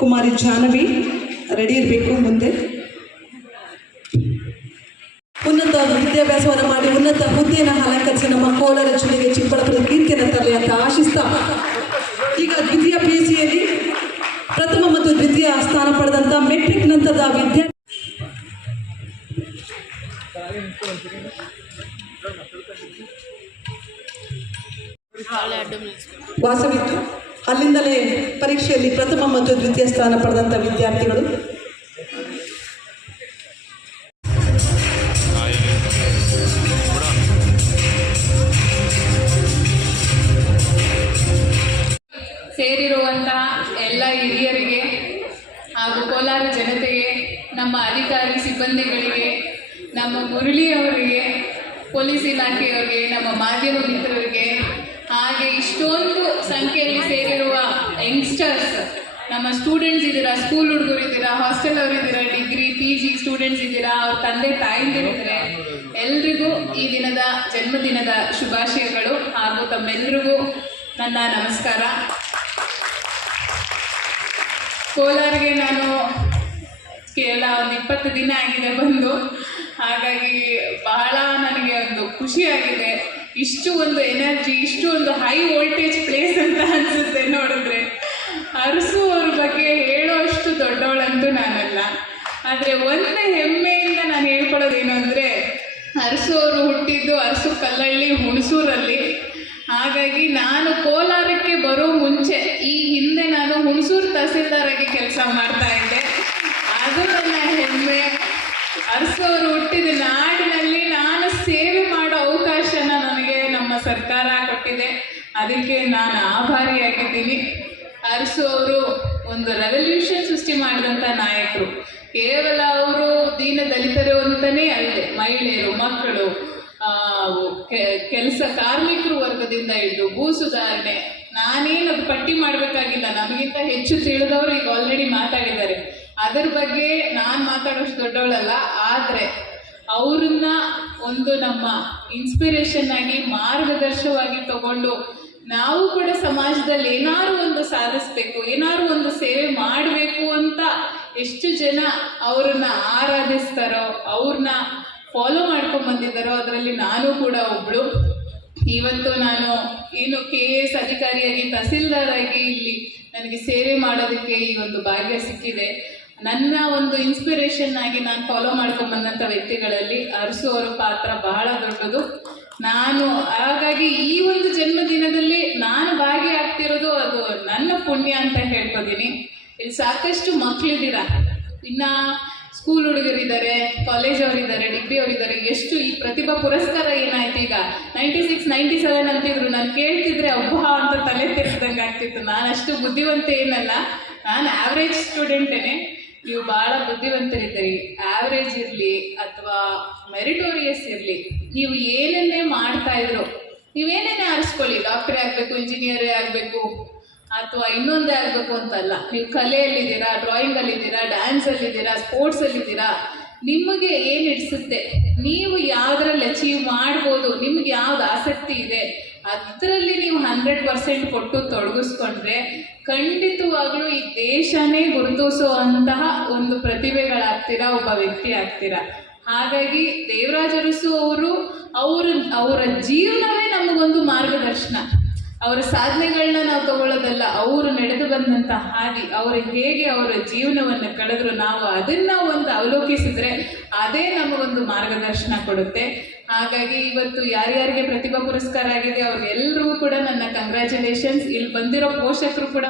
ಕುಮಾರಿ Jahnavi ready ಇರಬೇಕು ಮುಂದೆ. ಉನ್ನತ ವಿದ್ಯಾಭ್ಯಾಸವನ್ನು ಮಾಡಿ ಉನ್ನತ ಹುದ್ದೆಯನ್ನು ಅಲಂಕರಿಸಿ ನಮ್ಮ ಕೋಲಾರ ಜಿಲ್ಲೆಗೆ ಚಿಕ್ಕಬಳ್ಳಾಪುರದ ಕೀರ್ತಿಯನ್ನು ತರಲಿ ಅಂತ ಆಶಿಸ್ತಾ. ಈಗ ದ್ವಿತೀಯ ಪಿ ಯು ಸಿಯಲ್ಲಿ ಪ್ರಥಮ ಮತ್ತು ದ್ವಿತೀಯ ಸ್ಥಾನ ಪಡೆದಂಥ ಮೆಟ್ರಿಕ್ ನಂತರದ ವಿದ್ಯಾರ್ಥಿ ವಾಸವಿತ್ತು ಅಲ್ಲಿಂದಲೇ ಪರೀಕ್ಷೆಯಲ್ಲಿ ಪ್ರಥಮ ಮತ್ತು ದ್ವಿತೀಯ ಸ್ಥಾನ ಪಡೆದಂಥ ವಿದ್ಯಾರ್ಥಿಗಳು. ಸೇರಿರುವಂತಹ ಎಲ್ಲ ಹಿರಿಯರಿಗೆ ಹಾಗೂ ಕೋಲಾರ ಜನತೆಗೆ, ನಮ್ಮ ಅಧಿಕಾರಿ ಸಿಬ್ಬಂದಿಗಳಿಗೆ, ನಮ್ಮ ಮುರಳಿಯವರಿಗೆ, ಪೊಲೀಸ್ ಇಲಾಖೆಯವರಿಗೆ, ನಮ್ಮ ಮಾಧ್ಯಮ ಮಿತ್ರರಿಗೆ ಹಾಗೆ ಇಷ್ಟೊಂದು ಸಂಖ್ಯೆಯಲ್ಲಿ ಸೇರಿರುವ ಯಂಗ್ಸ್ಟರ್ಸ್ ನಮ್ಮ ಸ್ಟೂಡೆಂಟ್ಸ್ ಇದ್ದೀರಾ ಸ್ಕೂಲ್ ಹುಡುಗರು ಇದ್ದೀರಾ ಹಾಸ್ಟೆಲ್ ಅವರು ಇದ್ದೀರಾ ಡಿಗ್ರಿ ಪಿ ಜಿ ಸ್ಟೂಡೆಂಟ್ಸ್ ಇದ್ದೀರಾ, ಅವ್ರ ತಂದೆ ತಾಯಿಂದಿರಿದ್ದಾರೆ ಎಲ್ರಿಗೂ ಈ ದಿನದ ಜನ್ಮದಿನದ ಶುಭಾಶಯಗಳು ಹಾಗೂ ತಮ್ಮೆಲ್ಲರಿಗೂ ನನ್ನ ನಮಸ್ಕಾರ. ಕೋಲಾರ್ಗೆ ನಾನು ಕೇವಲ ಒಂದು ಇಪ್ಪತ್ತು ದಿನ ಆಗಿದೆ ಬಂದು. ಹಾಗಾಗಿ ಬಹಳ ನನಗೆ ಒಂದು ಖುಷಿಯಾಗಿದೆ. ಇಷ್ಟು ಒಂದು ಎನರ್ಜಿ ಇಷ್ಟು ಒಂದು ಹೈ ವೋಲ್ಟೇಜ್ ಪ್ಲೇಸ್ ಅಂತ ಅನಿಸುತ್ತೆ ನೋಡಿದ್ರೆ. ಅರಸು ಅವ್ರ ಬಗ್ಗೆ ಹೇಳೋಷ್ಟು ದೊಡ್ಡವಳಂತೂ ನಾನಲ್ಲ. ಆದರೆ ಒಂದೇ ಹೆಮ್ಮೆಯಿಂದ ನಾನು ಹೇಳ್ಕೊಳ್ಳೋದೇನು ಅಂದರೆ ಅರಸು ಅವರು ಹುಟ್ಟಿದ್ದು ಅರಸು ಕಲ್ಲಳ್ಳಿ, ಹುಣಸೂರಲ್ಲಿ. ಹಾಗಾಗಿ ನಾನು ಕೋಲಾರಕ್ಕೆ ಬರೋ ಮುಂಚೆ, ಈ ಹಿಂದೆ ನಾನು ಹುಣಸೂರು ತಹಸೀಲ್ದಾರಾಗಿ ಕೆಲಸ ಮಾಡ್ತಾ ಇದ್ದೆ. ಅದು ನನ್ನ ಹೆಮ್ಮೆ. ಅರಸು ಅವರು ಅದಕ್ಕೆ ನಾನು ಆಭಾರಿಯಾಗಿದ್ದೀನಿ. ಅರಸು ಅವರು ಒಂದು ರೆವಲ್ಯೂಷನ್ ಸೃಷ್ಟಿ ಮಾಡಿದಂಥ ನಾಯಕರು. ಕೇವಲ ಅವರು ದೀನ ದಲಿತರು ಅಂತಲೇ ಅಲ್ಲದೆ ಮಹಿಳೆಯರು, ಮಕ್ಕಳು ಕೆಲಸ ಕಾರ್ಮಿಕರು ವರ್ಗದಿಂದ ಹಿಡಿದು ಭೂ ಸುಧಾರಣೆ, ನಾನೇನು ಅದು ಪಟ್ಟಿ ಮಾಡಬೇಕಾಗಿಲ್ಲ, ನಮಗಿಂತ ಹೆಚ್ಚು ತಿಳಿದವರು ಈಗ ಆಲ್ರೆಡಿ ಮಾತಾಡಿದ್ದಾರೆ. ಅದರ ಬಗ್ಗೆ ನಾನು ಮಾತಾಡೋಷ್ಟು ದೊಡ್ಡವಳಲ್ಲ, ಆದರೆ ಅವ್ರನ್ನ ಒಂದು ನಮ್ಮ ಇನ್ಸ್ಪಿರೇಷನ್ ಆಗಿ ಮಾರ್ಗದರ್ಶವಾಗಿ ತಗೊಂಡು ನಾವು ಕೂಡ ಸಮಾಜದಲ್ಲಿ ಏನಾದ್ರು ಒಂದು ಸಾಧಿಸ್ಬೇಕು ಏನಾದ್ರು ಒಂದು ಸೇವೆ ಮಾಡಬೇಕು ಅಂತ ಎಷ್ಟು ಜನ ಅವ್ರನ್ನ ಆರಾಧಿಸ್ತಾರೋ, ಅವ್ರನ್ನ ಫಾಲೋ ಮಾಡ್ಕೊಂಡ್ ಬಂದಿದ್ದಾರೋ, ಅದರಲ್ಲಿ ನಾನು ಕೂಡ ಒಬ್ಳು. ಇವತ್ತು ನಾನು ಏನು ಕೆ ಎ ಎಸ್ ಅಧಿಕಾರಿಯಾಗಿ ತಹಸೀಲ್ದಾರ್ ಆಗಿ ಇಲ್ಲಿ ನನಗೆ ಸೇವೆ ಮಾಡೋದಕ್ಕೆ ಈ ಒಂದು ಭಾಗ್ಯ ಸಿಕ್ಕಿದೆ. ನನ್ನ ಒಂದು ಇನ್ಸ್ಪಿರೇಷನ್ ಆಗಿ ನಾನು ಫಾಲೋ ಮಾಡ್ಕೊಂಡ್ ಬಂದಂಥ ವ್ಯಕ್ತಿಗಳಲ್ಲಿ ಅರಸು ಅವರ ಪಾತ್ರ ಬಹಳ ದೊಡ್ಡದು. ನಾನು ಹಾಗಾಗಿ ಈ ಒಂದು ಜನ್ಮದಿನದಲ್ಲಿ ನಾನು ಭಾಗಿಯಾಗ್ತಿರೋದು ಅದು ನನ್ನ ಪುಣ್ಯ ಅಂತ ಹೇಳ್ಕೊದಿನಿ ಇಲ್ಲಿ ಸಾಕಷ್ಟು ಮಕ್ಕಳಿದ್ದೀರ ಇನ್ನ ಸ್ಕೂಲ್ ಹುಡುಗರಿದ್ದಾರೆ ಕಾಲೇಜ್ ಅವರಿದ್ದಾರೆ ಡಿಗ್ರಿ ಅವರಿದ್ದಾರೆ, ಎಷ್ಟು ಈ ಪ್ರತಿಭಾ ಪುರಸ್ಕಾರ ಏನಾಯ್ತು ಈಗ? ನೈಂಟಿ ಸಿಕ್ಸ್ ನೈಂಟಿ ಸೆವೆನ್ ಅಂತಿದ್ರು. ನಾನು ಕೇಳ್ತಿದ್ರೆ ಅಬ್ಬಾ ಅಂತ ತಲೆ ತಿರ್ಸ್ದಂಗೆ ಆಗ್ತಿತ್ತು ನಾನು ಅಷ್ಟು ಬುದ್ಧಿವಂತ ಏನಲ್ಲ. ನಾನು ಆವ್ರೇಜ್ ಸ್ಟೂಡೆಂಟೇನೆ ನೀವು ಬಹಳ ಬುದ್ಧಿವಂತರಿದ್ದೀರಿ ಆವ್ರೇಜ್ ಇರಲಿ ಅಥವಾ ಮೆರಿಟೋರಿಯಸ್ ಇರಲಿ, ನೀವು ಏನನ್ನೇ ಮಾಡ್ತಾ ಇದ್ರು ನೀವೇನೇನೇ ಆರಿಸ್ಕೊಳ್ಳಿ. ಡಾಕ್ಟ್ರೇ ಆಗಬೇಕು ಇಂಜಿನಿಯರೇ ಆಗಬೇಕು, ಅಥವಾ ಇನ್ನೊಂದೇ ಆಗಬೇಕು ಅಂತಲ್ಲ. ನೀವು ಕಲೆಯಲ್ಲಿದ್ದೀರಾ ಡ್ರಾಯಿಂಗಲ್ಲಿದ್ದೀರಾ ಡ್ಯಾನ್ಸಲ್ಲಿದ್ದೀರಾ ಸ್ಪೋರ್ಟ್ಸಲ್ಲಿದ್ದೀರಾ ನಿಮಗೆ ಏನು ಹಿಡಿಸುತ್ತೆ? ನೀವು ಯಾವುದ್ರಲ್ಲಿ ಅಚೀವ್ ಮಾಡ್ಬೋದು, ನಿಮ್ಗೆ ಯಾವ್ದು ಆಸಕ್ತಿ ಇದೆ, ಅದರಲ್ಲಿ ನೀವು ಹಂಡ್ರೆಡ್ ಪರ್ಸೆಂಟ್ ಕೊಟ್ಟು ತೊಡಗಿಸ್ಕೊಂಡ್ರೆ ಖಂಡಿತವಾಗ್ಲೂ ಈ ದೇಶನೇ ಗುರುತಿಸುವಂತಹ ಒಂದು ಪ್ರತಿಭೆಗಳಾಗ್ತೀರಾ, ಒಬ್ಬ ವ್ಯಕ್ತಿ ಆಗ್ತೀರ? ಹಾಗಾಗಿ ದೇವರಾಜ ಅರಸು ಅವರು, ಅವ್ರ, ಅವರ ಜೀವನವೇ ನಮಗೊಂದು ಮಾರ್ಗದರ್ಶನ. ಅವರ ಸಾಧನೆಗಳನ್ನ ನಾವು ತಗೊಳ್ಳೋದಲ್ಲ, ಅವರು ನಡೆದು ಬಂದಂಥ ಹಾದಿ ಅವರು ಹೇಗೆ ಅವರ ಜೀವನವನ್ನು ಕಳೆದ್ರು ನಾವು ಅದನ್ನ ಒಂದು ಅವಲೋಕಿಸಿದ್ರೆ ಅದೇ ನಮಗೊಂದು ಮಾರ್ಗದರ್ಶನ ಕೊಡುತ್ತೆ. ಹಾಗಾಗಿ ಇವತ್ತು ಯಾರ್ಯಾರಿಗೆ ಪ್ರತಿಭಾ ಪುರಸ್ಕಾರ ಆಗಿದೆ ಅವ್ರಿಗೆಲ್ಲರಿಗೂ ಕೂಡ ನನ್ನ ಕಂಗ್ರ್ಯಾಚುಲೇಷನ್ಸ್ ಇಲ್ಲಿ ಬಂದಿರೋ ಪೋಷಕರು ಕೂಡ